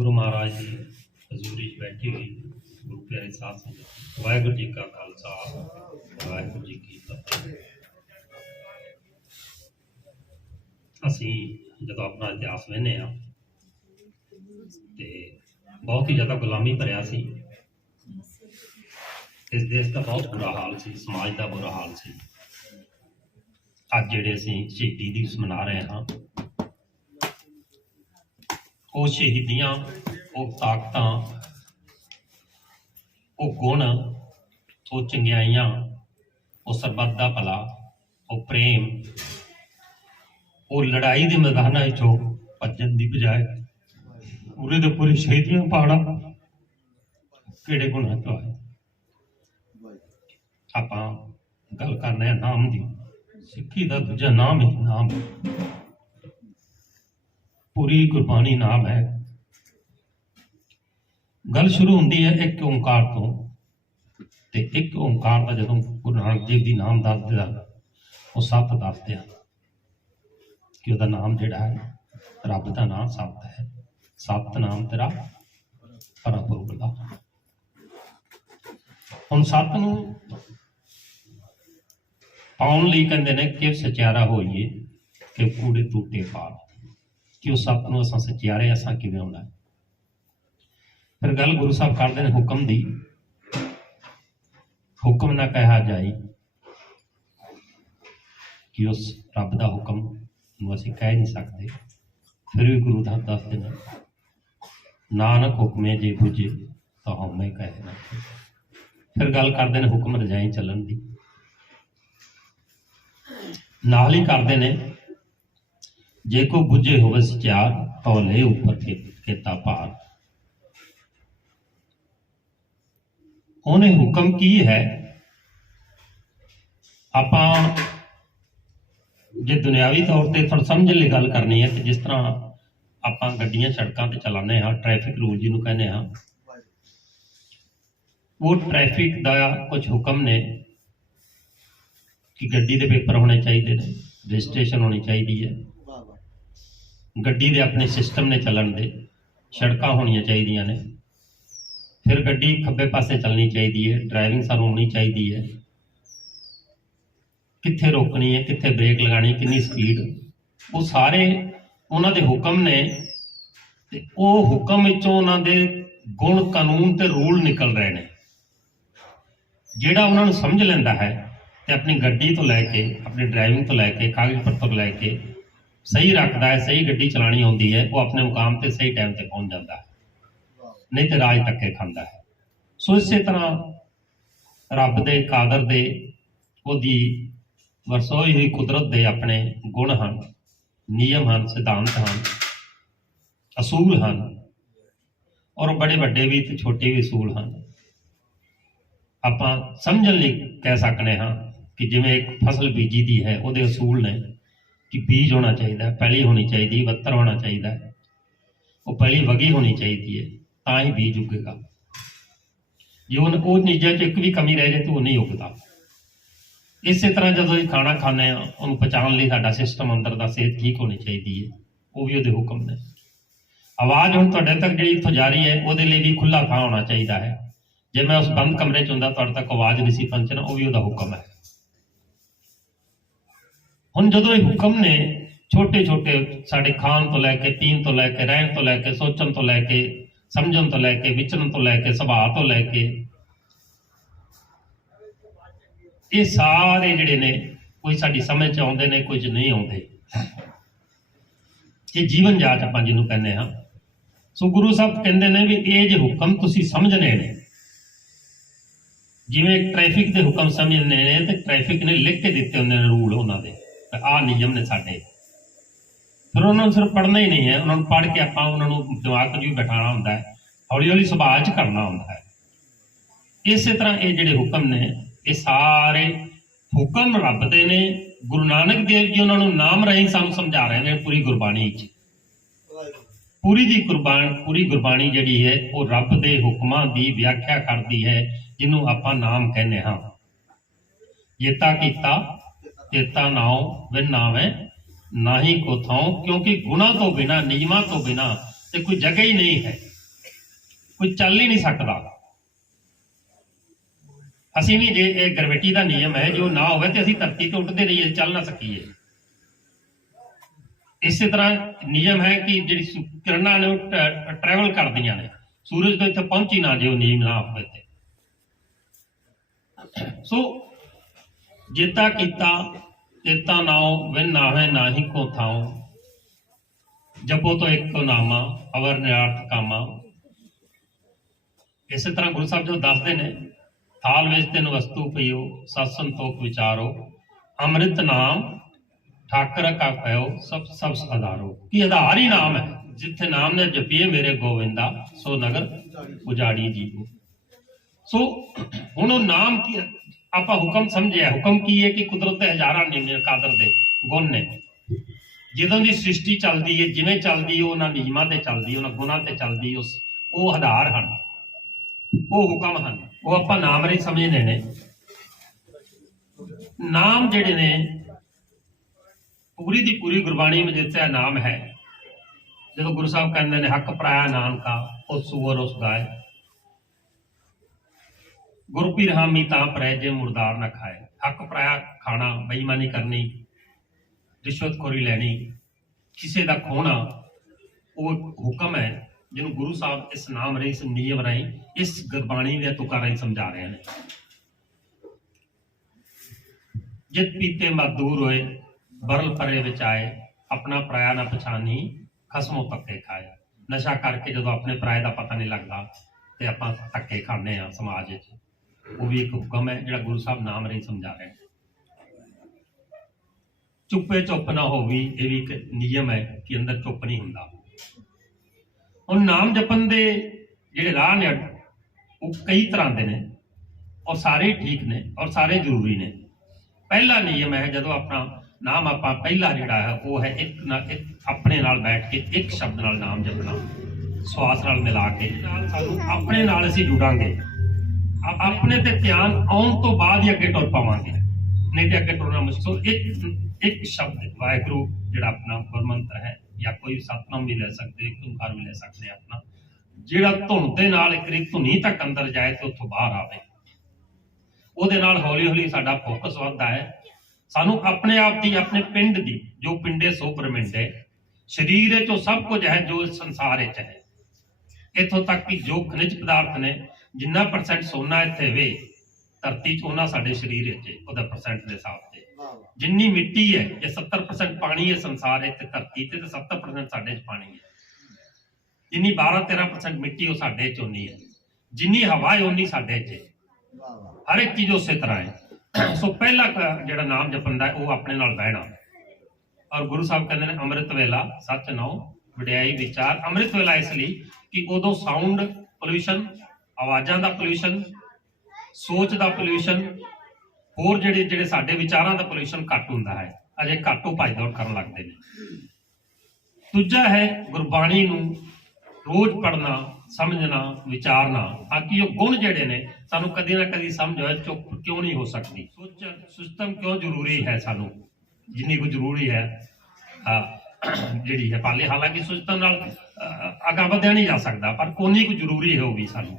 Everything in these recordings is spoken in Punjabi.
ਗੁਰੂ ਮਹਾਰਾਜ ਦੀ ਹਜ਼ੂਰੀ 'ਚ ਬੈਠੇ ਹੋਈ ਗੁਰੂ ਪਿਆਰੇ ਸਾਧ ਸੰਗਤ ਵਾਹਿਗੁਰੂ ਜੀ ਕਾ ਖਾਲਸਾ, ਵਾਹਿਗੁਰੂ ਜੀ ਕੀ ਫਤਿਹ। ਅਸੀਂ ਜਦੋਂ ਆਪਣਾ ਇਤਿਹਾਸ ਵੇਖਦੇ ਆ ਤੇ ਬਹੁਤ ਹੀ ਜ਼ਿਆਦਾ ਗੁਲਾਮੀ ਭਰਿਆ ਸੀ। ਇਸ ਦੇਸ਼ ਦਾ ਬਹੁਤ ਬੁਰਾ ਹਾਲ ਸੀ, ਸਮਾਜ ਦਾ ਬੁਰਾ ਹਾਲ ਸੀ। ਅੱਜ ਜਿਹੜੇ ਅਸੀਂ ਸ਼ਹੀਦੀ ਦਿਵਸ ਮਨਾ ਰਹੇ ਹਾਂ ਉਹ ਸ਼ਹੀਦੀਆਂ ਉਹ ਤਾਕਤਾਂ, ਉਹ ਗੁਣ, ਉਹ ਚੰਗਿਆਈਆਂ, ਉਹ ਸਰਬੱਤ ਦਾ ਭਲਾ, ਉਹ ਪ੍ਰੇਮ, ਉਹ ਲੜਾਈ ਦੇ ਮੈਦਾਨਾਂ ਵਿੱਚੋਂ ਭੱਜਣ ਦੀ ਬਜਾਏ ਪੂਰੇ ਦੇ ਪੂਰੇ ਸ਼ਹੀਦੀਆਂ ਪਾੜਾ ਕਿਹੜੇ ਗੁਣਾਂ ਤੋਂ ਆਏ? ਆਪਾਂ ਗੱਲ ਕਰਨਾ ਆ ਨਾਮ ਦੀ। ਸਿੱਖੀ ਦਾ ਦੂਜਾ ਨਾਮ ਹੀ ਨਾਮ। ਪੂਰੀ ਗੁਰਬਾਣੀ ਨਾਮ ਹੈ। ਗੱਲ ਸ਼ੁਰੂ ਹੁੰਦੀ ਹੈ ਇੱਕ ਓੰਕਾਰ ਤੋਂ ਤੇ ਇੱਕ ਓੰਕਾਰ ਦਾ ਜਦੋਂ ਗੁਰੂ ਨਾਨਕ ਦੇਵ ਦੀ ਨਾਮ ਦੱਸਦੇ ਆ, ਉਹ ਸੱਤ ਦੱਸਦੇ ਆ ਕਿ ਉਹਦਾ ਨਾਮ ਜਿਹੜਾ ਹੈ ਰੱਬ ਦਾ ਨਾਮ ਸੱਤ ਹੈ। ਸੱਤ ਨਾਮ ਤੇਰਾ ਪਰਮਪੁਰਖ ਦਾ। ਹੁਣ ਸੱਤ ਨੂੰ ਪਾਉਣ ਲਈ ਕਹਿੰਦੇ ਨੇ ਕਿ ਸਚਿਆਰਾ ਹੋਈਏ, ਕਿ ਕੂੜੇ ਟੂਟੇ ਪਾਰ ਕਿ ਉਹ ਸੱਤ ਨੂੰ ਅਸਾਂ ਸਚਿਆਰੇ ਅਸਾਂ ਕਿਵੇਂ ਹੁੰਦਾ ਫਿਰ ਗੱਲ ਗੁਰੂ ਸਾਹਿਬ ਕਰਦੇ ਨੇ ਹੁਕਮ ਦੀ। ਹੁਕਮ ਨਾ ਕਹਿਆ ਜਾਈ ਕਿ ਉਸ ਰੱਬ ਦਾ ਹੁਕਮ ਨੂੰ ਅਸੀਂ ਕਹਿ ਨਹੀਂ ਸਕਦੇ। ਫਿਰ ਵੀ ਗੁਰੂ ਦਾ ਦੱਸਦੇ ਨੇ, ਨਾਨਕ ਹੁਕਮੇ ਜੇ ਬੁਝੇ, ਤਾਂ ਹਉਮੈ ਕਹੇ ਨਾ। ਫਿਰ ਗੱਲ ਕਰਦੇ ਨੇ ਹੁਕਮ ਰਜਾਈ ਚੱਲਣ ਦੀ। ਨਾਲ ਹੀ ਕਰਦੇ ਨੇ ਜੇ ਕੋ ਬੁਝੇ ਹੋਵੇ ਸਚਿਆਰ ਤਾਂ ਲੈ ਉੱਪਰ ਕੇ ਕੀਤਾ ਭਾਰ ਉਹਨੇ ਹੁਕਮ ਕੀ ਹੈ? ਆਪਾਂ ਜੇ ਦੁਨਿਆਵੀ ਤੌਰ ਤੇ ਥੋੜਾ ਸਮਝਣ ਲਈ ਗੱਲ ਕਰਨੀ ਹੈ ਕਿ ਜਿਸ ਤਰ੍ਹਾਂ ਆਪਾਂ ਗੱਡੀਆਂ ਸੜਕਾਂ ਤੇ ਚਲਾਉਂਦੇ ਹਾਂ ਟ੍ਰੈਫਿਕ ਰੂਲ ਜਿਹਨੂੰ ਕਹਿੰਦੇ ਹਾਂ, ਉਹ ਟ੍ਰੈਫਿਕ ਦਾ ਕੁਝ ਹੁਕਮ ਨੇ ਕਿ ਗੱਡੀ ਦੇ ਪੇਪਰ ਹੋਣੇ ਚਾਹੀਦੇ ਨੇ, ਰਜਿਸਟ੍ਰੇਸ਼ਨ ਹੋਣੀ ਚਾਹੀਦੀ ਹੈ। ਗੱਡੀ ਦੇ ਆਪਣੇ ਸਿਸਟਮ ਨੇ ਚੱਲਣ ਦੇ, ਸੜਕਾਂ ਹੋਣੀਆਂ ਚਾਹੀਦੀਆਂ ਨੇ। ਫਿਰ ਗੱਡੀ ਖੱਬੇ ਪਾਸੇ ਚੱਲਣੀ ਚਾਹੀਦੀ ਹੈ, ਡਰਾਈਵਿੰਗ ਸਾਨੂੰ ਹੋਣੀ ਚਾਹੀਦੀ ਹੈ। ਕਿੱਥੇ ਰੋਕਣੀ ਹੈ, ਕਿੱਥੇ ਬ੍ਰੇਕ ਲਗਾਣੀ ਕਿੰਨੀ ਸਪੀਡ। ਉਹ ਸਾਰੇ ਉਹਨਾਂ ਦੇ ਹੁਕਮ ਨੇ ਤੇ ਉਹ ਹੁਕਮ ਵਿੱਚੋਂ ਉਹਨਾਂ ਦੇ ਗੁਣ, ਕਾਨੂੰਨ ਤੇ ਰੂਲ ਨਿਕਲ ਰਹੇ ਨੇ। ਜਿਹੜਾ ਉਹਨਾਂ ਨੂੰ ਸਮਝ ਲੈਂਦਾ ਹੈ ਤੇ ਆਪਣੀ ਗੱਡੀ ਤੋਂ ਲੈ ਕੇ, ਆਪਣੀ ਡਰਾਈਵਿੰਗ ਤੋਂ ਲੈ ਕੇ, ਕਾਗਜ਼ ਪੱਤਰ ਲੈ ਕੇ ਸਹੀ ਰੱਖਦਾ ਹੈ, ਸਹੀ ਗੱਡੀ ਚਲਾਣੀ ਆਉਂਦੀ ਹੈ, ਉਹ ਆਪਣੇ ਮੁਕਾਮ ਤੇ ਸਹੀ ਟਾਈਮ ਤੇ ਪਹੁੰਚ ਜਾਂਦਾ ਹੈ। ਨਹੀਂ ਤੇ ਰਾਜ ਧੱਕੇ ਖਾਂਦਾ ਹੈ। ਸੋ ਇਸੇ ਤਰ੍ਹਾਂ ਰੱਬ ਦੇ ਕਾਦਰ ਦੇ, ਉਹਦੀ ਵਰਸੋਈ ਹੋਈ ਕੁਦਰਤ ਦੇ ਆਪਣੇ ਗੁਣ ਹਨ, ਨਿਯਮ ਹਨ, ਸਿਧਾਂਤ ਹਨ, ਅਸੂਲ ਹਨ, ਔਰ ਬੜੇ ਵੱਡੇ ਵੀ ਤੇ ਛੋਟੇ ਵੀ ਅਸੂਲ ਹਨ। ਆਪਾਂ ਸਮਝਣ ਲਈ ਕਹਿ ਸਕਨੇ ਹਾਂ ਕਿ ਜਿਵੇਂ ਇੱਕ ਫਸਲ ਬੀਜੀ ਦੀ ਹੈ, ਉਹਦੇ ਅਸੂਲ ਨੇ। ਕਿ ਬੀਜ ਹੋਣਾ ਚਾਹੀਦਾ ਹੈ ਪਹਿਲੀ ਹੋਣੀ ਚਾਹੀਦੀ, ਵੱਤਰ ਹੋਣਾ ਚਾਹੀਦਾ। ਹੈ ਉਹ ਪਹਿਲੀ ਵਗੀ ਹੋਣੀ ਚਾਹੀਦੀ ਹੈ, ਤਾਂ ਹੀ ਬੀਜ ਉੱਗੇਗਾ। ਜੇ ਉਹ ਉਹ ਚੀਜ਼ਾਂ 'ਚ ਇੱਕ ਵੀ ਕਮੀ ਰਹਿ ਜਾਏ ਤਾਂ ਉਹ ਨਹੀਂ ਉੱਗਦਾ। ਇਸੇ ਤਰ੍ਹਾਂ ਜਦੋਂ ਅਸੀਂ ਖਾਣਾ ਖਾਂਦੇ ਆ ਉਹਨੂੰ ਪਚਾਉਣ ਲਈ ਸਾਡਾ ਸਿਸਟਮ ਅੰਦਰ ਦਾ ਸਿਹਤ ਠੀਕ ਹੋਣੀ ਚਾਹੀਦੀ ਹੈ। ਉਹ ਵੀ ਉਹਦੇ ਹੁਕਮ ਨੇ। ਆਵਾਜ਼ ਹੁਣ ਤੁਹਾਡੇ ਤੱਕ ਜਿਹੜੀ ਇੱਥੋਂ ਜਾ ਰਹੀ ਹੈ, ਉਹਦੇ ਲਈ ਵੀ ਖੁੱਲਾ ਥਾਂ ਹੋਣਾ ਚਾਹੀਦਾ ਹੈ। ਜੇ ਮੈਂ ਉਸ ਬੰਦ ਕਮਰੇ 'ਚ ਹੁੰਦਾ, ਤੁਹਾਡੇ ਤੱਕ ਆਵਾਜ਼ ਨਹੀਂ ਸੀ ਪਹੁੰਚਣਾ, ਉਹ ਵੀ ਉਹਦਾ ਹੁਕਮ ਹੈ। ਹੁਣ ਜਦੋਂ ਇਹ ਹੁਕਮ ਨੇ ਛੋਟੇ ਛੋਟੇ ਸਾਡੇ ਖਾਣ ਤੋਂ ਲੈ ਕੇ ਪੀਣ ਤੋਂ ਲੈ ਕੇ, ਰਹਿਣ ਤੋਂ ਲੈ ਕੇ, ਸੋਚਣ ਤੋਂ ਲੈ ਕੇ, ਸਮਝਣ ਤੋਂ ਲੈ ਕੇ, ਵਿਚਰਨ ਤੋਂ ਲੈ ਕੇ, ਸੁਭਾਅ ਤੋਂ ਲੈ ਕੇ, ਇਹ ਸਾਰੇ ਜਿਹੜੇ ਨੇ, ਕੋਈ ਸਾਡੀ ਸਮਝ ਚ ਆਉਂਦੇ ਨੇ, ਕੁਝ ਨਹੀਂ ਆਉਂਦੇ। ਇਹ ਜੀਵਨ ਜਾਚ ਆਪਾਂ ਜਿਹਨੂੰ ਕਹਿੰਦੇ ਹਾਂ। ਸੋ ਗੁਰੂ ਸਾਹਿਬ ਕਹਿੰਦੇ ਨੇ ਵੀ ਇਹ ਜੇ ਹੁਕਮ ਤੁਸੀਂ ਸਮਝਣੇ ਨੇ, ਜਿਵੇਂ ਟ੍ਰੈਫਿਕ ਦੇ ਹੁਕਮ ਸਮਝਣੇ ਨੇ, ਤੇ ਟ੍ਰੈਫਿਕ ਨੇ ਲਿਖ ਕੇ ਦਿੱਤੇ ਹੁੰਦੇ ਨੇ ਰੂਲ ਉਹਨਾਂ ਦੇ। ਆਹ ਨਿਯਮ ਨੇ ਸਾਡੇ। ਫਿਰ ਉਹਨਾਂ ਨੂੰ ਸਿਰਫ ਪੜ੍ਹਨਾ ਹੀ ਨਹੀਂ ਹੈ। ਉਹਨਾਂ ਨੂੰ ਪੜ੍ਹ ਕੇ ਆਪਾਂ ਉਹਨਾਂ ਨੂੰ ਦਿਮਾਗ 'ਚ ਵੀ ਬਿਠਾਉਣਾ ਹੁੰਦਾ ਹੈ। ਹੌਲੀ ਹੌਲੀ ਸੁਭਾਅ 'ਚ ਕਰਨਾ ਹੁੰਦਾ ਹੈ। ਇਸੇ ਤਰ੍ਹਾਂ ਇਹ ਜਿਹੜੇ ਹੁਕਮ ਨੇ, ਇਹ ਸਾਰੇ ਹੁਕਮ ਰੱਬ ਦੇ ਨੇ। ਗੁਰੂ ਨਾਨਕ ਦੇਵ ਜੀ ਉਹਨਾਂ ਨੂੰ ਨਾਮ ਰਾਹੀਂ ਸਾਨੂੰ ਸਮਝਾ ਰਹੇ ਨੇ ਪੂਰੀ ਗੁਰਬਾਣੀ ਵਿੱਚ ਪੂਰੀ ਦੀ ਕੁਰਬਾਨ, ਪੂਰੀ ਗੁਰਬਾਣੀ ਜਿਹੜੀ ਹੈ, ਉਹ ਰੱਬ ਦੇ ਹੁਕਮਾਂ ਦੀ ਵਿਆਖਿਆ ਕਰਦੀ ਹੈ, ਜਿਹਨੂੰ ਆਪਾਂ ਨਾਮ ਕਹਿੰਦੇ ਹਾਂ। ਜੇਤਾ ਕੀਤਾ ਤੇਤਾ ਨਾਉ ਬਿਨ ਨਾਵੇਂ ਨਾਹੀ ਕੋ ਥਾਉ, ਕਿਉਂਕਿ ਗੁਣਾ ਤੋਂ ਬਿਨਾ, ਨਿਯਮਾਂ ਤੋਂ ਬਿਨਾ ਤੇ ਕੋਈ ਜਗ੍ਹਾ ਹੀ ਨਹੀਂ ਹੈ। ਕੋਈ ਚੱਲ ਹੀ ਨਹੀਂ ਸਕਦਾ। ਅਸੀਂ ਵੀ ਜੇ ਇਹ ਗ੍ਰੈਵਿਟੀ ਦਾ ਨਿਯਮ ਹੈ, ਜੋ ਨਾ ਹੋਵੇ ਤੇ ਅਸੀਂ ਧਰਤੀ ਤੋਂ ਉੱਡਦੇ ਰਹੀਏ, ਚੱਲ ਨਾ ਸਕੀਏ। ਇਸੇ ਤਰ੍ਹਾਂ ਨਿਯਮ ਹੈ ਕਿ ਜਿਹੜੀ ਸੁ- ਕਿਰਨਾਂ ਨੇ ਟਰੈਵਲ ਕਰਦੀਆਂ ਨੇ, ਸੂਰਜ ਤੋਂ ਇੱਥੇ ਪਹੁੰਚੀ ਨਾ ਜੇ ਉਹ ਨਿਯਮ ਨਾ ਹੋਵੇ ਤੇ। ਸੋ ਜੇਤਾ ਕੀਤਾ ਤੇਤਾ ਨਾਉ ਵਿਨ ਨਾਹੇ ਨਾਹੀ ਕੋ ਥਾਉ। ਜਪੋ ਤੋ ਇੱਕ ਕੋ ਨਾਮਾ, ਅਵਰ ਨਿਆਰਥ ਕਾਮਾ। ਇਸੇ ਤਰ੍ਹਾਂ ਗੁਰੂ ਸਾਹਿਬ ਜੋ ਦੱਸਦੇ ਨੇ, ਥਾਲ ਵਿੱਚ ਤਿੰਨ ਵਸਤੂ ਪਈਓ ਸਤ ਸੰਤੋਖ ਵਿਚਾਰੋ। ਅੰਮ੍ਰਿਤ ਨਾਮ ਠਾਕਰ ਕਾ ਕਹਿਓ ਸਭ ਸਭ ਸਦਾਰੋ। ਕੀ ਆਧਾਰ ਹੀ ਨਾਮ ਹੈ? ਜਿੱਥੇ ਨਾਮ ਨੇ ਜਪੀਏ ਮੇਰੇ ਗੋਵਿੰਦਾ, ਸੋ ਨਗਰ ਉਜਾੜੀ ਜੀ ਸੋ ਹੁਣ ਉਹ ਨਾਮ ਕੀ ਆਪਾਂ ਹੁਕਮ ਸਮਝਿਆ, ਹੁਕਮ ਕੀ ਹੈ ਕਿ ਕੁਦਰਤ ਦੇ ਹਜ਼ਾਰਾਂ ਨਿਯਮ ਕਾਦਰ ਦੇ ਗੁਣ ਨੇ। ਜਦੋਂ ਦੀ ਸ੍ਰਿਸ਼ਟੀ ਚੱਲਦੀ ਹੈ, ਜਿਵੇਂ ਚੱਲਦੀ ਹੈ, ਉਹਨਾਂ ਨਿਯਮਾਂ ਤੇ ਚੱਲਦੀ ਹੈ, ਉਹਨਾਂ ਗੁਣਾਂ ਤੇ ਚੱਲਦੀ ਉਸ ਉਹ ਆਧਾਰ ਹਨ। ਉਹ ਹੁਕਮ ਹਨ। ਉਹ ਆਪਾਂ ਨਾਮ ਨਹੀਂ ਸਮਝਦੇ ਨੇ ਨਾਮ ਜਿਹੜੇ ਨੇ, ਪੂਰੀ ਦੀ ਪੂਰੀ ਗੁਰਬਾਣੀ ਵਿੱਚ ਜਿੱਥੇ ਨਾਮ ਹੈ। ਜਦੋਂ ਗੁਰੂ ਸਾਹਿਬ ਕਹਿੰਦੇ ਨੇ, ਹੱਕ ਪਰਾਇਆ ਨਾਨਕਾ ਉਸ ਸੂਰ ਉਸ ਗਾਇ ਗੁਰੂ ਪੀਰ ਹਾਮੀ ਤਾਂ ਪਰੈ ਜੇ ਮੁਰਦਾਰ ਨਾ ਖਾਏ। ਹੱਕ ਪਰਾਇਆ ਖਾਣਾ ਬੇਈਮਾਨੀ ਕਰਨੀ, ਰਿਸ਼ਵਤਖੋਰੀ ਲੈਣੀ, ਕਿਸੇ ਦਾ ਖੋਣਾ ਉਹ ਹੁਕਮ ਹੈ ਜਿਹਨੂੰ ਗੁਰੂ ਸਾਹਿਬ ਇਸ ਨਾਮ ਰਾਹੀਂ, ਇਸ ਨਿਯਮ ਰਾਹੀਂ, ਇਸ ਗੁਰਬਾਣੀ ਦੇ ਤੁਕਾਂ ਰਾਹੀਂ ਸਮਝਾ ਰਹੇ ਨੇ। ਜਿਤ ਪੀਤੇ ਮਜ਼ਦੂਰ ਹੋਏ, ਬਰਲ ਪਰੇ ਵਿੱਚ ਆਏ, ਆਪਣਾ ਪਰਾਇਆ ਨਾ ਪਛਾਣੀ, ਖਸਮੋ ਧੱਕੇ ਖਾਏ। ਨਸ਼ਾ ਕਰਕੇ ਜਦੋਂ ਆਪਣੇ ਪਰਾਏ ਦਾ ਪਤਾ ਨਹੀਂ ਲੱਗਦਾ, ਤੇ ਆਪਾਂ ਧੱਕੇ ਖਾਂਦੇ ਆ ਸਮਾਜ ਵਿੱਚ। ਉਹ ਵੀ ਇੱਕ ਹੁਕਮ ਹੈ, ਜਿਹੜਾ ਗੁਰੂ ਸਾਹਿਬ ਨਾਮ ਰਾਹੀਂ ਸਮਝਾ ਰਹੇ ਨੇ। ਚੁੱਪੇ ਚੁੱਪ ਨਾ ਹੋਵੀ, ਇਹ ਵੀ ਇੱਕ ਨਿਯਮ ਹੈ ਕਿ ਅੰਦਰ ਚੁੱਪ ਨਹੀਂ ਹੁੰਦਾ। ਹੁਣ ਨਾਮ ਜਪਣ ਦੇ ਜਿਹੜੇ ਰਾਹ ਨੇ, ਉਹ ਕਈ ਤਰ੍ਹਾਂ ਦੇ ਨੇ, ਔਰ ਸਾਰੇ ਠੀਕ ਨੇ, ਔਰ ਸਾਰੇ ਜ਼ਰੂਰੀ ਨੇ। ਪਹਿਲਾ ਨਿਯਮ ਹੈ, ਜਦੋਂ ਆਪਣਾ ਨਾਮ ਆਪਾਂ ਪਹਿਲਾ ਜਿਹੜਾ ਹੈ, ਉਹ ਹੈ ਇੱਕ ਨਾ ਇੱਕ ਆਪਣੇ ਨਾਲ ਬੈਠ ਕੇ ਇੱਕ ਸ਼ਬਦ ਨਾਲ ਨਾਮ ਜਪਣਾ। ਸਵਾਸ ਨਾਲ ਮਿਲਾ ਕੇ ਨਾਲ ਸਾਨੂੰ ਆਪਣੇ ਨਾਲ ਅਸੀਂ ਜੁੜਾਂਗੇ। ਆਪਣੇ ਤੇ ਧਿਆਨ ਆਉਣ ਤੋਂ ਬਾਅਦ ਹੀ ਅੱਗੇ ਟੁਰ ਪਾਵਾਂਗੇ। ਨਹੀਂ ਤੇ ਅੱਗੇ ਟੁਰਨਾ ਮੁਸ਼ਕਲ। ਇੱਕ ਇੱਕ ਸ਼ਬਦ, ਵਾਹਿਗੁਰੂ, ਜਿਹੜਾ ਆਪਣਾ ਗੁਰਮੰਤਰ ਹੈ, ਜਾਂ ਕੋਈ ਸਤਨਾਮ ਵੀ ਲੈ ਸਕਦੇ, ਇੱਕ ਓੰਕਾਰ ਵੀ ਲੈ ਸਕਦੇ ਆਪਣਾ, ਜਿਹੜਾ ਧੁਨ ਦੇ ਨਾਲ ਇੱਕ ਰੀ ਧੁਨੀ ਤੱਕ ਅੰਦਰ ਜਾਏ ਤੇ ਉੱਥੋਂ ਬਾਹਰ ਆਵੇ। ਉਹਦੇ ਨਾਲ ਹੌਲੀ ਹੌਲੀ ਸਾਡਾ ਫੋਕਸ ਵੱਧਦਾ ਹੈ। ਸਾਨੂੰ ਆਪਣੇ ਆਪ ਦੀ, ਆਪਣੇ ਪਿੰਡ ਦੀ, ਜੋ ਪਿੰਡੇ ਸੋ ਪਰਮਿੰਡੇ ਸਰੀਰ ਵਿੱਚੋਂ ਸਭ ਕੁਝ ਹੈ, ਜੋ ਸੰਸਾਰ ਵਿੱਚ ਹੈ। ਇੱਥੋਂ ਤੱਕ ਕਿ ਜੋ ਖਣਿਜ ਪਦਾਰਥ ਨੇ ਜਿੰਨਾ ਪਰਸੈਂਟ ਸੋਨਾ ਇੱਥੇ ਵੇ ਧਰਤੀ 'ਚ ਉਹਨਾਂ ਸਾਡੇ ਸਰੀਰ ਵਿੱਚ ਉਹਦਾ ਪਰਸੈਂਟ ਦੇ ਹਿਸਾਬ ਤੇ। ਜਿੰਨੀ ਮਿੱਟੀ ਹੈ ਇਹ 70% ਪਾਣੀ ਹੈ ਸੰਸਾਰ ਤੇ ਧਰਤੀ ਤੇ ਤੇ 70% ਸਾਡੇ 'ਚ ਪਾਣੀ ਹੈ ਜਿੰਨੀ 12-13% ਮਿੱਟੀ ਉਹ ਸਾਡੇ 'ਚ ਉਨੀ ਹੈ ਜਿੰਨੀ ਹਵਾ ਹੈ ਉਨੀ ਸਾਡੇ 'ਚ ਹੈ ਹਰ ਇੱਕ ਚੀਜ਼ ਉਸੇ ਤਰ੍ਹਾਂ ਹੈ ਸੋ ਪਹਿਲਾ ਜਿਹੜਾ ਨਾਮ ਜਪਣ ਦਾ ਹੈ, ਉਹ ਆਪਣੇ ਨਾਲ ਬਹਿਣਾ। ਔਰ ਗੁਰੂ ਸਾਹਿਬ ਕਹਿੰਦੇ ਨੇ ਅੰਮ੍ਰਿਤ ਵੇਲਾ ਸੱਚ ਨੌ ਵਡਿਆਈ ਵਿਚਾਰ। ਅੰਮ੍ਰਿਤ ਵੇਲਾ ਇਸ ਲਈ ਕਿ ਉਦੋਂ ਸਾਊਂਡ ਪੋਲੂਸ਼ਨ ਆਵਾਜ਼ਾਂ ਦਾ ਪੋਲੂਸ਼ਨ ਸੋਚ ਦਾ ਪੋਲੂਸ਼ਨ ਹੋਰ ਜਿਹੜੇ ਜਿਹੜੇ ਸਾਡੇ ਵਿਚਾਰਾਂ ਦਾ ਪੋਲੂਸ਼ਨ ਘੱਟ ਹੁੰਦਾ ਹੈ ਅਜੇ ਘੱਟੋ ਭੱਜ ਦੌੜ ਕਰਨ ਲੱਗਦੇ ਨੇ। ਦੂਜਾ ਹੈ ਗੁਰਬਾਣੀ ਨੂੰ ਰੋਜ਼ ਪੜਨਾ ਸਮਝਣਾ ਵਿਚਾਰਨਾ। ਤਾਂ ਕਿ ਉਹ ਗੁਣ ਜਿਹੜੇ ਨੇ ਸਾਨੂੰ ਕਦੇ ਨਾ ਕਦੀ ਸਮਝ ਹੋਏ ਚੁੱਪ ਕਿਉਂ ਨਹੀਂ ਹੋ ਸਕਦੀ? ਸੋਚ ਸਿਸਟਮ ਕਿਉਂ ਜ਼ਰੂਰੀ ਹੈ ਸਾਨੂੰ? ਜਿੰਨੀ ਕੁ ਜ਼ਰੂਰੀ ਹੈ ਜਿਹੜੀ ਹੈ। ਪਾਲੇ ਹਾਲਾਂਕਿ ਸਿਸਟਮ ਨਾਲ ਅਹ, ਵਧਿਆ ਨਹੀਂ ਜਾ ਸਕਦਾ ਪਰ ਕੋਨੀ ਕੁ ਜ਼ਰੂਰੀ ਹੈ ਉਹ ਵੀ ਸਾਨੂੰ।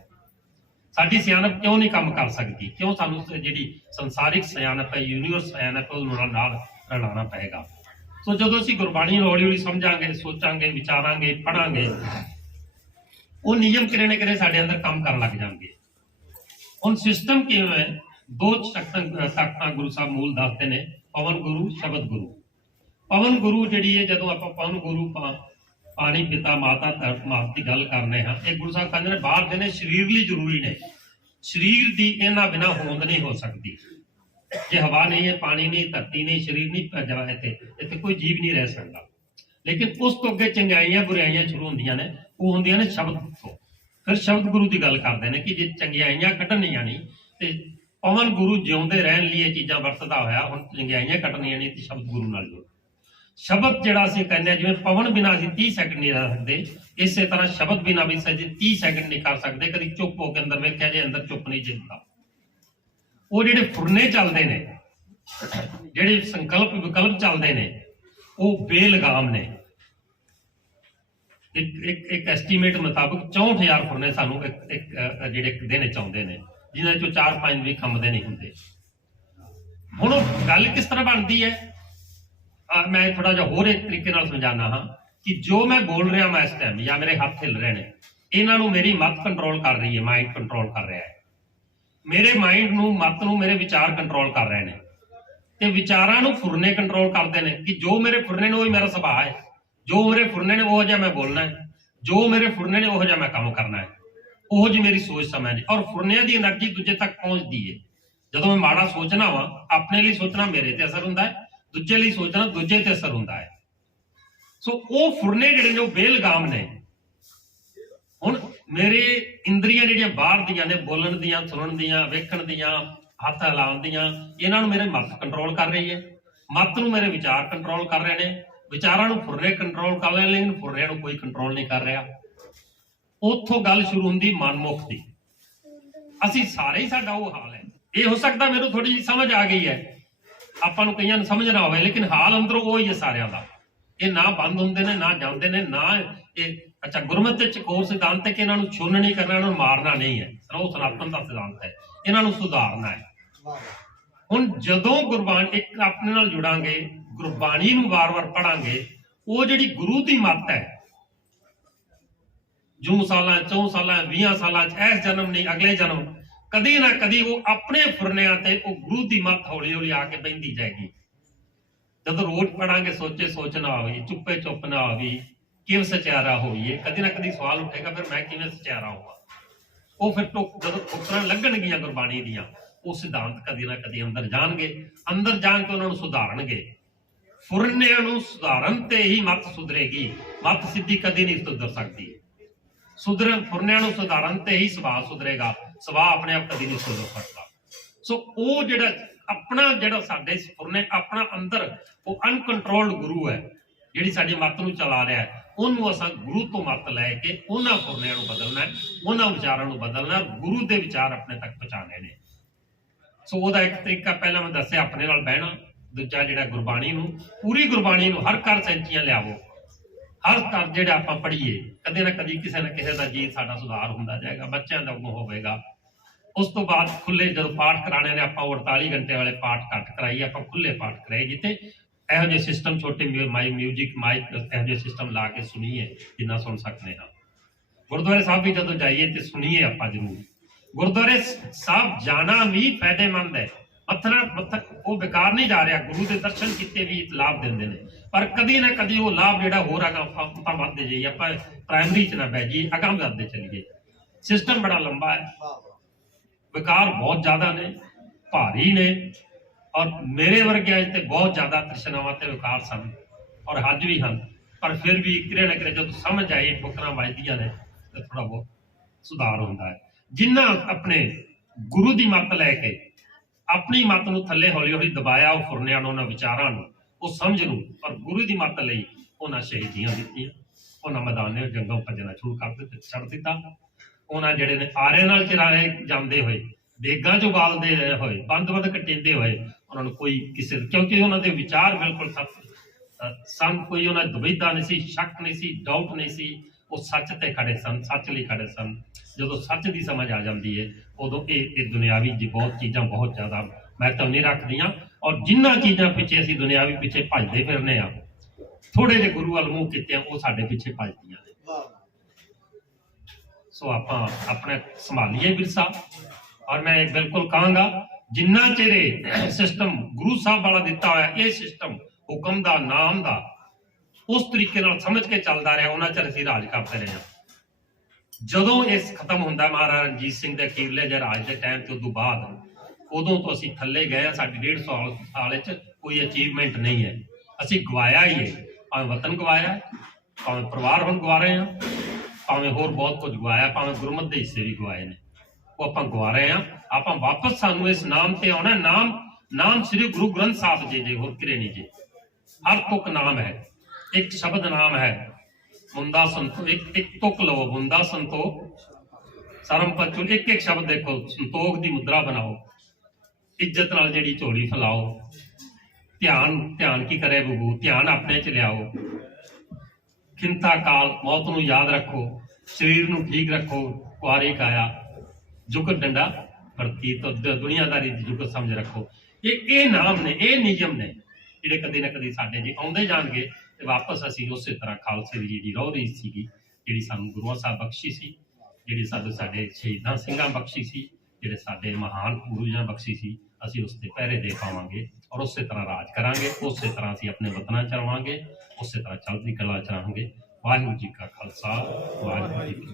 ਸਾਡੀ ਸਿਆਣਪ ਕਿਉਂ ਨਹੀਂ ਕੰਮ ਕਰ ਸਕਦੀ? ਕਿਉਂ ਸਾਨੂੰ ਜਿਹੜੀ ਸੰਸਾਰਿਕ ਸਿਆਣਪ ਹੈ ਯੂਨੀਵਰਸ ਸਿਆਣਪ ਹੈ ਨਾਲ ਰਲਾਉਣਾ ਪਏਗਾ? ਸੋ ਜਦੋਂ ਅਸੀਂ ਗੁਰਬਾਣੀ ਨੂੰ ਹੌਲੀ ਹੌਲੀ ਸਮਝਾਂਗੇ, ਸੋਚਾਂਗੇ, ਵਿਚਾਰਾਂਗੇ ਪੜਾਂਗੇ ਉਹ ਨਿਯਮ ਕਿਰੇ ਨਾ ਕਿਰੇ ਸਾਡੇ ਅੰਦਰ ਕੰਮ ਕਰਨ ਲੱਗ ਜਾਣਗੇ। ਹੁਣ ਸਿਸਟਮ ਕਿਵੇਂ ਹੈ? ਦੋ ਸ਼ਕਤਾਂ ਗੁਰੂ ਸਾਹਿਬ ਮੂਲ ਦੱਸਦੇ ਨੇ, ਪਵਨ ਗੁਰੂ, ਸ਼ਬਦ ਗੁਰੂ। ਪਵਨ ਗੁਰੂ ਜਿਹੜੀ ਹੈ, ਜਦੋਂ ਆਪਾਂ ਪਵਨ ਗੁਰੂ ਪਾਣੀ, ਪਿਤਾ, ਮਾਤਾ ਧਰਤ ਮਾਤ ਦੀ ਗੱਲ ਕਰਨੇ ਹਾਂ। ਇਹ ਗੁਰੂ ਸਾਹਿਬ ਕਹਿੰਦੇ ਨੇ ਬਾਹਰ ਦੇ ਨੇ ਸਰੀਰ ਲਈ ਜ਼ਰੂਰੀ ਨੇ। ਸਰੀਰ ਦੀ ਇਹਨਾਂ ਬਿਨਾ ਹੋਂਦ ਨਹੀਂ ਹੋ ਸਕਦੀ। ਜੇ ਹਵਾ ਨਹੀਂ ਹੈ, ਪਾਣੀ ਨਹੀਂ, ਧਰਤੀ ਨਹੀਂ, ਸਰੀਰ ਨਹੀਂ ਭੱਜਾ ਇੱਥੇ ਇੱਥੇ ਕੋਈ ਜੀਵ ਨਹੀਂ ਰਹਿ ਸਕਦਾ। ਲੇਕਿਨ ਉਸ ਤੋਂ ਅੱਗੇ ਚੰਗਿਆਈਆਂ ਬੁਰਾਈਆਂ ਸ਼ੁਰੂ ਹੁੰਦੀਆਂ ਨੇ, ਉਹ ਹੁੰਦੀਆਂ ਨੇ ਸ਼ਬਦ ਤੋਂ। ਫਿਰ ਸ਼ਬਦ ਗੁਰੂ ਦੀ ਗੱਲ ਕਰਦੇ ਨੇ ਕਿ ਜੇ ਚੰਗਿਆਈਆਂ ਕੱਢਣੀਆਂ ਨਹੀਂ, ਤੇ ਪਵਨ ਗੁਰੂ ਜਿਉਂਦੇ ਰਹਿਣ ਲਈ ਇਹ ਚੀਜ਼ਾਂ ਵਰਤਦਾ ਹੋਇਆ, ਹੁਣ ਚੰਗਿਆਈਆਂ ਕੱਢਣੀਆਂ ਨਹੀਂ, ਤੇ ਸ਼ਬਦ ਗੁਰੂ ਨਾਲ ਜੋੜ ਸ਼ਬਦ ਜਿਹੜਾ ਅਸੀਂ ਕਹਿੰਦੇ ਹਾਂ, ਜਿਵੇਂ ਪਵਨ ਬਿਨਾ ਅਸੀਂ 30 ਸੈਕਿੰਡ ਨਹੀਂ ਰਹਿ ਸਕਦੇ, ਇਸੇ ਤਰ੍ਹਾਂ ਸ਼ਬਦ ਬਿਨਾ ਵੀ ਅਸੀਂ 30 ਸੈਕਿੰਡ ਨਹੀਂ ਕਰ ਸਕਦੇ, ਕਦੀ ਚੁੱਪ ਹੋ ਕੇ ਅੰਦਰ ਵੇਖਿਆ ਜੇ, ਅੰਦਰ ਚੁੱਪ ਨਹੀਂ ਜਿੰਦਾ ਉਹ ਜਿਹੜੇ ਫੁਰਨੇ ਚੱਲਦੇ ਨੇ, ਜਿਹੜੇ ਸੰਕਲਪ ਵਿਕਲਪ ਚੱਲਦੇ ਨੇ, ਉਹ ਬੇਲਗਾਮ ਨੇ। ਇੱਕ ਇੱਕ ਇੱਕ ਐਸਟੀਮੇਟ ਮੁਤਾਬਕ 64000 ਫੁਰਨੇ ਸਾਨੂੰ ਇੱਕ ਇੱਕ ਜਿਹੜੇ ਇੱਕ ਦਿਨ ਚ ਨੇ, ਜਿਨ੍ਹਾਂ ਚੋਂ 4-5 ਵੀ ਖੰਮਦੇ ਨਹੀਂ ਹੁੰਦੇ। ਹੁਣ ਗੱਲ ਕਿਸ ਤਰ੍ਹਾਂ ਬਣਦੀ ਹੈ? ਮੈਂ ਥੋੜਾ ਜਿਹਾ ਹੋਰ ਇੱਕ ਤਰੀਕੇ ਨਾਲ ਸਮਝਾਣਾ ਹਾਂ ਕਿ ਜੋ ਮੈਂ ਬੋਲ ਰਿਹਾ ਮੈਂ ਇਸ ਟਾਈਮ ਜਾਂ ਮੇਰੇ ਹੱਥ ਹਿੱਲ ਰਹੇ ਨੇ, ਇਹਨਾਂ ਨੂੰ ਮੇਰੀ ਮਤ ਕੰਟਰੋਲ ਕਰ ਰਹੀ ਹੈ ਮਾਈਂਡ ਕੰਟਰੋਲ ਕਰ ਰਿਹਾ ਹੈ। ਮੇਰੇ ਮਾਈਂਡ ਨੂੰ, ਮਤ ਨੂੰ ਮੇਰੇ ਵਿਚਾਰ ਕੰਟਰੋਲ ਕਰ ਰਹੇ ਨੇ। ਤੇ ਵਿਚਾਰਾਂ ਨੂੰ ਫੁਰਨੇ ਕੰਟਰੋਲ ਕਰਦੇ ਨੇ ਕਿ ਜੋ ਮੇਰੇ ਫੁਰਨੇ ਨੇ ਉਹ ਹੀ ਮੇਰਾ ਸੁਭਾਅ ਹੈ। ਜੋ ਮੇਰੇ ਫੁਰਨੇ ਨੇ ਉਹ ਜਿਹਾ ਮੈਂ ਬੋਲਣਾ ਹੈ। ਜੋ ਮੇਰੇ ਫੁਰਨੇ ਨੇ ਉਹ ਜਿਹਾ ਮੈਂ ਕੰਮ ਕਰਨਾ ਹੈ। ਉਹ ਜੀ ਮੇਰੀ ਸੋਚ ਸਮਝ ਹੈ। ਔਰ ਫੁਰਨਿਆਂ ਦੀ એનર્ਜੀ ਦੂਜੇ ਤੱਕ ਪਹੁੰਚਦੀ ਹੈ। ਜਦੋਂ ਮੈਂ ਮਾੜਾ ਸੋਚਣਾ ਵਾ, ਆਪਣੇ ਲਈ ਸੋਚਣਾ ਮੇਰੇ ਤੇ ਅਸਰ ਹੁੰਦਾ ਹੈ। ਦੂਜੇ ਲਈ ਸੋਚਣਾ ਦੂਜੇ ਤੇ ਅਸਰ ਹੁੰਦਾ ਹੈ। ਸੋ ਉਹ ਫੁਰਨੇ ਜਿਹੜੇ ਨੇ ਉਹ ਬੇਲਗਾਮ ਨੇ। ਹੁਣ ਮੇਰੇ ਇੰਦਰੀਆਂ ਜਿਹੜੀਆਂ ਬਾਹਰ ਦੀਆਂ ਨੇ, ਬੋਲਣ ਦੀਆਂ, ਸੁਣਨ ਦੀਆਂ, ਵੇਖਣ ਦੀਆਂ, ਹੱਥ ਹਿਲਾਉਣ ਦੀਆਂ, ਇਹਨਾਂ ਨੂੰ ਮੇਰੇ ਮੱਤ ਕੰਟਰੋਲ ਕਰ ਰਹੀ ਹੈ। ਮੱਤ ਨੂੰ ਮੇਰੇ ਵਿਚਾਰ ਕੰਟਰੋਲ ਕਰ ਰਹੇ ਨੇ। ਵਿਚਾਰਾਂ ਨੂੰ ਫੁਰਨੇ ਕੰਟਰੋਲ ਕਰ ਰਹੇ ਨੇ, ਲੇਕਿਨ ਫੁਰਨਿਆਂ ਨੂੰ ਕੋਈ ਕੰਟਰੋਲ ਨਹੀਂ ਕਰ ਰਿਹਾ। ਉੱਥੋਂ ਗੱਲ ਸ਼ੁਰੂ ਹੁੰਦੀ ਮਨਮੁਖ ਦੀ। ਅਸੀਂ ਸਾਰੇ ਹੀ ਸਾਡਾ ਉਹ ਹਾਲ ਹੈ। ਇਹ ਹੋ ਸਕਦਾ ਮੈਨੂੰ ਥੋੜੀ ਜਿਹੀ ਸਮਝ ਆ ਗਈ ਹੈ। ਆਪਾਂ ਨੂੰ ਕਈਆਂ ਨੂੰ ਸਮਝ ਨਾ ਹੋਵੇ ਲੇਕਿਨ ਹਾਲ ਅੰਦਰੋਂ ਉਹ ਹੀ ਹੈ ਸਾਰਿਆਂ ਦਾ। ਇਹ ਨਾ ਬੰਦ ਹੁੰਦੇ ਨੇ, ਨਾ ਜਾਂਦੇ ਨੇ, ਨਾ ਇਹ, ਅੱਛਾ, ਗੁਰਮਤਿ ਚ ਕੋਰ ਸਿਧਾਂਤ ਹੈ ਕਿ ਇਹਨਾਂ ਨੂੰ ਛੁੰਨ ਨਹੀਂ ਕਰਨਾ, ਇਹਨਾਂ ਨੂੰ ਮਾਰਨਾ ਨਹੀਂ ਹੈ। ਸਰੋ ਸਨਾਤਨ ਦਾ ਸਿਧਾਂਤ ਹੈ। ਇਹਨਾਂ ਨੂੰ ਸੁਧਾਰਨਾ ਹੈ। ਹੁਣ ਜਦੋਂ ਗੁਰਬਾਣੀ, ਇੱਕ ਆਪਣੇ ਨਾਲ ਜੁੜਾਂਗੇ, ਗੁਰਬਾਣੀ ਨੂੰ ਵਾਰ-ਵਾਰ ਪੜਾਂਗੇ ਉਹ ਜਿਹੜੀ ਗੁਰੂ ਦੀ ਮੱਤ ਹੈ, ਜੂ ਸਾਲਾਂ 4 ਸਾਲਾਂ 20 ਸਾਲਾਂ ਚ ਇਸ ਜਨਮ ਨਹੀਂ, ਅਗਲੇ ਜਨਮ ਕਦੇ ਨਾ ਕਦੀ ਉਹ ਆਪਣੇ ਫੁਰਨਿਆਂ ਤੇ ਉਹ ਗੁਰੂ ਦੀ ਮੱਤ ਹੌਲੀ ਹੌਲੀ ਆ ਕੇ ਬਹਿੰਦੀ ਜਾਏਗੀ। ਜਦੋਂ ਰੋਜ਼ ਪੜਾਂਗੇ, ਸੋਚੇ ਸੋਚ ਨਾ ਆਵੇ, ਚੁੱਪੇ ਚੁੱਪ ਨਾ ਆਵੇ, ਕਿਵੇਂ ਸਚਿਆਰਾ ਹੋਈਏ? ਕਦੀ ਨਾ ਕਦੀ ਸਵਾਲ ਉੱਠੇਗਾ, ਫਿਰ ਮੈਂ ਕਿਵੇਂ ਸਚਿਆਰਾ ਹੋਵਾਂ? ਉਹ ਫਿਰ ਜਦੋਂ ਠੋਕਰਾਂ ਲੱਗਣਗੀਆਂ ਗੁਰਬਾਣੀ ਦੀਆਂ, ਉਹ ਸਿਧਾਂਤ ਕਦੇ ਨਾ ਕਦੇ ਅੰਦਰ ਜਾਣਗੇ। ਅੰਦਰ ਜਾਣ ਕੇ ਉਹਨਾਂ ਨੂੰ ਸੁਧਾਰਨਗੇ। ਫੁਰਨਿਆਂ ਨੂੰ ਸੁਧਾਰਨ ਤੇ ਹੀ ਮੱਤ ਸੁਧਰੇਗੀ। ਮਤ ਸਿੱਧੀ ਕਦੇ ਨਹੀਂ ਸੁਧਰ ਸਕਦੀ। ਸੁਧਰਨ, ਫੁਰਨਿਆਂ ਨੂੰ ਸੁਧਾਰਨ ਤੇ ਹੀ ਸੁਭਾਅ ਸੁਧਰੇਗਾ। ਸੁਭਾਅ ਆਪਣੇ ਆਪ ਕਦੀ ਨਹੀਂ ਸੁਣੋ ਫੜਦਾ। ਸੋ ਉਹ ਜਿਹੜਾ ਆਪਣਾ ਜਿਹੜਾ ਸਾਡੇ ਫੁਰਨੇ ਆਪਣਾ ਅੰਦਰ ਉਹ ਅਨਕੰਟਰੋਲਡ ਗੁਰੂ ਹੈ, ਜਿਹੜੀ ਸਾਡੀ ਮੱਤ ਨੂੰ ਚਲਾ ਰਿਹਾ ਹੈ। ਉਹਨੂੰ ਅਸਾਂ ਗੁਰੂ ਤੋਂ ਮੱਤ ਲੈ ਕੇ ਉਹਨਾਂ ਫੁਰਨਿਆਂ ਨੂੰ ਬਦਲਣਾ ਹੈ, ਉਹਨਾਂ ਵਿਚਾਰਾਂ ਨੂੰ ਬਦਲਣਾ ਗੁਰੂ ਦੇ ਵਿਚਾਰ ਆਪਣੇ ਤੱਕ ਪਹੁੰਚਾਣੇ ਨੇ। ਸੋ ਉਹਦਾ ਇੱਕ ਤਰੀਕਾ ਪਹਿਲਾਂ ਮੈਂ ਦੱਸਿਆ, ਆਪਣੇ ਨਾਲ ਬਹਿਣਾ, ਦੂਜਾ ਜਿਹੜਾ ਗੁਰਬਾਣੀ ਨੂੰ, ਪੂਰੀ ਗੁਰਬਾਣੀ ਨੂੰ ਹਰ ਘਰ ਸੈਂਚੀਆਂ ਲਿਆਵੋ। ਹਰ ਘਰ ਜਿਹੜਾ ਆਪਾਂ ਪੜ੍ਹੀਏ, ਕਦੇ ਨਾ ਕਦੀ ਕਿਸੇ ਨਾ ਕਿਸੇ ਦਾ ਜੀਵ ਸਾਡਾ ਸੁਧਾਰ ਹੁੰਦਾ ਜਾਏਗਾ, ਬੱਚਿਆਂ ਦਾ ਉਹ ਹੋਵੇਗਾ। ਉਸ ਤੋਂ ਬਾਅਦ ਖੁੱਲੇ ਜਦੋਂ ਪਾਠ ਕਰਾਣੇ ਨੇ, ਆਪਾਂ 48 ਘੰਟੇ ਵਾਲੇ ਪਾਠ ਘੱਟ ਕਰਾਈਏ ਆਪਾਂ ਖੁੱਲੇ ਪਾਠ ਕਰਾਈਏ ਜਿੱਥੇ ਇਹੋ ਜਿਹੇ ਸਿਸਟਮ ਛੋਟੇ ਮਾਈ ਮਿਊਜ਼ਿਕ ਮਾਈਕ ਇਹੋ ਜਿਹੇ ਸਿਸਟਮ ਲਾ ਕੇ ਸੁਣੀਏ, ਜਿੰਨਾ ਸੁਣ ਸਕਦੇ ਹਾਂ। ਗੁਰਦੁਆਰੇ ਸਾਹਿਬ ਵੀ ਜਦੋਂ ਜਾਈਏ ਤੇ ਸੁਣੀਏ ਆਪਾਂ ਜ਼ਰੂਰ। ਗੁਰਦੁਆਰੇ ਸਾਹਿਬ ਜਾਣਾ ਵੀ ਫਾਇਦੇਮੰਦ ਹੈ। ਮੱਥਣਾ ਮੱਥ ਉਹ ਬੇਕਾਰ ਨਹੀਂ ਜਾ ਰਿਹਾ, ਗੁਰੂ ਦੇ ਦਰਸ਼ਨ ਕੀਤੇ ਵੀ ਲਾਭ ਦਿੰਦੇ ਨੇ। ਪਰ ਕਦੀ ਨਾ ਕਦੀ ਉਹ ਲਾਭ ਜਿਹੜਾ ਹੋਰ ਅਗਾ ਆਪਾਂ ਵੱਧਦੇ ਜਾਈਏ। ਆਪਾਂ ਪ੍ਰਾਇਮਰੀ ਚ ਨਾ ਬਹਿ ਜਾਈਏ, ਅਗਾਂਹ ਵੱਧਦੇ ਚੱਲੀਏ। ਸਿਸਟਮ ਬੜਾ ਲੰਬਾ ਹੈ। ਵਿਕਾਰ ਬਹੁਤ ਜ਼ਿਆਦਾ ਨੇ, ਭਾਰੀ ਨੇ ਔਰ ਮੇਰੇ ਵਰਗਿਆਂ 'ਚ ਤੇ ਬਹੁਤ ਜ਼ਿਆਦਾ ਤ੍ਰਿਸ਼ਨਾਵਾਂ ਤੇ ਵਿਕਾਰ ਸਨ ਔਰ ਅੱਜ ਵੀ ਹਨ। ਪਰ ਫਿਰ ਵੀ ਕਿਰੇ ਨਾ ਕਿਰੇ ਜਦੋਂ ਸਮਝ ਆਈ ਬੁਕਰਾਂ ਵੱਜਦੀਆਂ ਨੇ ਤੇ ਥੋੜਾ ਬਹੁਤ ਸੁਧਾਰ ਹੁੰਦਾ ਹੈ। ਜਿਨ੍ਹਾਂ ਆਪਣੇ ਗੁਰੂ ਦੀ ਮੱਤ ਲੈ ਕੇ ਆਪਣੀ ਮੱਤ ਨੂੰ ਥੱਲੇ ਹੌਲੀ ਹੌਲੀ ਦਬਾਇਆ ਉਹ ਫੁਰਨਿਆਂ ਨੂੰ, ਉਹਨਾਂ ਵਿਚਾਰਾਂ ਨੂੰ, ਉਹ ਸਮਝ ਨੂੰ ਪਰ ਗੁਰੂ ਦੀ ਮੱਤ ਲਈ ਉਹਨਾਂ ਸ਼ਹੀਦੀਆਂ ਦਿੱਤੀਆਂ। ਉਹਨਾਂ ਮੈਦਾਨੇ ਜੰਗਾਂ ਭੱਜਣਾ ਸ਼ੁਰੂ ਕਰ ਦਿੱਤੇ, ਛੱਡ ਦਿੱਤਾ। ਉਹਨਾਂ ਜਿਹੜੇ ਨੇ ਆਰਿਆਂ ਨਾਲ ਚਲਾਏ ਜਾਂਦੇ ਹੋਏ ਦੇਗਾਂ ਚੋਂ ਬਾਲਦੇ ਹੋਏ ਬੰਦ-ਬੰਦ ਕਟਿੰਦੇ ਹੋਏ ਉਹਨਾਂ ਨੂੰ ਕੋਈ ਕਿਸੇ ਕਿਉਂਕਿ ਉਹਨਾਂ ਦੇ ਵਿਚਾਰ ਬਿਲਕੁਲ ਸਭ ਅ, ਕੋਈ ਉਹਨਾਂ ਦੁਬਿਧਾ ਨਹੀਂ ਸੀ ਸ਼ੱਕ ਨਹੀਂ ਸੀ ਡਾਊਟ ਨਹੀਂ ਸੀ ਉਹ ਸੱਚ ਤੇ ਖੜੇ ਸਨ ਸੱਚ ਲਈ ਖੜੇ ਸਨ। ਜਦੋਂ ਸੱਚ ਦੀ ਸਮਝ ਆ ਜਾਂਦੀ ਹੈ ਉਦੋਂ ਇਹ ਇਹ ਦੁਨਿਆਵੀ ਜੀ ਬਹੁਤ ਚੀਜ਼ਾਂ ਬਹੁਤ ਜ਼ਿਆਦਾ ਮਹੱਤਵ ਨਹੀਂ ਰੱਖਦੀਆਂ। ਔਰ ਜਿੰਨਾ ਚੀਜ਼ਾਂ ਪਿੱਛੇ ਅਸੀਂ ਦੁਨਿਆਵੀ ਪਿੱਛੇ ਭੱਜਦੇ ਫਿਰਨੇ ਆ ਥੋੜੇ ਜਿਹੇ ਗੁਰੂ ਵੱਲ ਮੂੰਹ ਕੀਤੇ ਆ ਉਹ ਸਾਡੇ ਪਿੱਛੇ ਭੱਜਦੀਆਂ ਸੋ ਆਪਾਂ ਆਪਣੇ ਸੰਭਾਲੀਏ ਵਿਰਸਾ ਔਰ ਮੈਂ ਬਿਲਕੁਲ ਕਹਾਂਗਾ, ਜਿੰਨਾ ਚਿਹਰੇ ਸਿਸਟਮ ਗੁਰੂ ਸਾਹਿਬ ਵਾਲਾ ਦਿੱਤਾ ਹੋਇਆ, ਇਹ ਸਿਸਟਮ ਹੁਕਮ ਦਾ, ਨਾਮ ਦਾ, ਉਸ ਤਰੀਕੇ ਨਾਲ ਸਮਝ ਕੇ ਚੱਲਦਾ ਰਿਹਾ, ਉਹਨਾਂ ਚਿਰ ਅਸੀਂ ਰਾਜ ਕਰਦੇ ਰਹੇ ਹਾਂ। ਜਦੋਂ ਇਸ ਖਤਮ ਹੁੰਦਾ, ਮਹਾਰਾਜਾ ਰਣਜੀਤ ਸਿੰਘ ਦੇ ਅਖੀਰਲੇ ਜੇ ਰਾਜ ਦੇ ਟਾਈਮ ਤੇ ਉਦੋਂ ਬਾਅਦ, ਉਦੋਂ ਤੋਂ ਅਸੀਂ ਥੱਲੇ ਗਏ ਆ ਸਾਡੀ 150 ਸਾਲ ਸਾਲ ਵਿੱਚ ਕੋਈ ਅਚੀਵਮੈਂਟ ਨਹੀਂ ਹੈ। ਅਸੀਂ ਗਵਾਇਆ ਹੀ ਹੈ। ਭਾਵੇਂ ਵਤਨ ਗਵਾਇਆ ਭਾਵੇਂ ਪਰਿਵਾਰ ਹੁਣ ਗਵਾ ਰਹੇ ਆ ਭਾਵੇਂ ਹੋਰ ਬਹੁਤ ਕੁਝ ਗਵਾਇਆ, ਭਾਵੇਂ ਗੁਰਮਤ ਦੇ ਹਿੱਸੇ ਵੀ ਗਵਾਏ ਨੇ। ਉਹ ਆਪਾਂ ਗਵਾ ਰਹੇ ਆ ਆਪਾਂ ਵਾਪਸ ਸਾਨੂੰ ਇਸ ਨਾਮ ਤੇ ਆਉਣਾ ਨਾਮ ਨਾਮ ਸ੍ਰੀ ਗੁਰੂ ਗ੍ਰੰਥ ਸਾਹਿਬ ਜੀ ਦੇ, ਹੋਰ ਕਿਰੇ ਨਹੀਂ ਜੀ? ਹਰ ਤੁਕ ਨਾਮ ਹੈ। ਇੱਕ ਸ਼ਬਦ ਨਾਮ ਹੈ। ਮੁੰਦਾ ਸੰਤੋ ਇੱਕ ਇੱਕ ਤੁਕ ਲਵੋ। ਮੁੰਦਾ ਸੰਤੋਖ। ਸਰਮ ਪਚੁ ਇੱਕ ਇੱਕ ਸ਼ਬਦ ਦੇਖੋ। ਸੰਤੋਖ ਦੀ ਮੁਦਰਾ ਬਣਾਓ। ਇੱਜ਼ਤ ਨਾਲ ਜਿਹੜੀ ਝੋਲੀ ਫੈਲਾਓ। ਧਿਆਨ ਧਿਆਨ ਕੀ ਕਰੇ ਬਬੂ? ਧਿਆਨ ਆਪਣੇ ਚ ਲਿਆਓ। ਖਿੰਤਾ ਕਾਲ, ਮੌਤ ਨੂੰ ਯਾਦ ਰੱਖੋ, ਸਰੀਰ ਨੂੰ ਠੀਕ ਰੱਖੋ, ਕੁਆਰੇ ਕਾਇਆ। ਜੁਗ ਡੰਡਾ ਵਰਤੀ ਤੋਂ ਦ- ਦੁਨੀਆਦਾਰੀ ਦੀ ਜੁਗ ਸਮਝ ਰੱਖੋ। ਇਹ ਇਹ ਨਾਮ ਨੇ, ਇਹ ਨਿਯਮ ਨੇ, ਜਿਹੜੇ ਕਦੇ ਨਾ ਕਦੇ ਸਾਡੇ ਜੀ ਆਉਂਦੇ ਜਾਣਗੇ ਤੇ ਵਾਪਸ ਅਸੀਂ ਉਸੇ ਤਰ੍ਹਾਂ ਖਾਲਸੇ ਦੀ ਜਿਹੜੀ ਰੋਹ ਰਹੀ ਸੀਗੀ, ਜਿਹੜੀ ਸਾਨੂੰ ਗੁਰੂਆਂ ਸਾਹਿਬ ਬਖਸ਼ੀ ਸੀ, ਜਿਹੜੀ ਸਾਡੇ ਸਾਡੇ ਸ਼ਹੀਦਾਂ ਸਿੰਘਾਂ ਬਖਸ਼ੀ ਸੀ, ਜਿਹੜੇ ਸਾਡੇ ਮਹਾਨ ਗੁਰੂ ਪੂਰਵਜਾਂ ਬਖਸ਼ੀ ਸੀ ਅਸੀਂ ਉਸ ਤੇ ਪਹਿਰੇ ਦੇ ਪਾਵਾਂਗੇ ਔਰ ਉਸੇ ਤਰ੍ਹਾਂ ਰਾਜ ਕਰਾਂਗੇ, ਉਸੇ ਤਰ੍ਹਾਂ ਅਸੀਂ ਆਪਣੇ ਵਤਨਾਂ ਚਲਾਵਾਂਗੇ ਉਸੇ ਤਰ੍ਹਾਂ ਚੜ੍ਹਦੀ ਕਲਾ ਚਲਾਵਾਂਗੇ ਵਾਹਿਗੁਰੂ ਜੀ ਕਾ ਖਾਲਸਾ, ਵਾਹਿਗੁਰੂ ਜੀ ਕੀ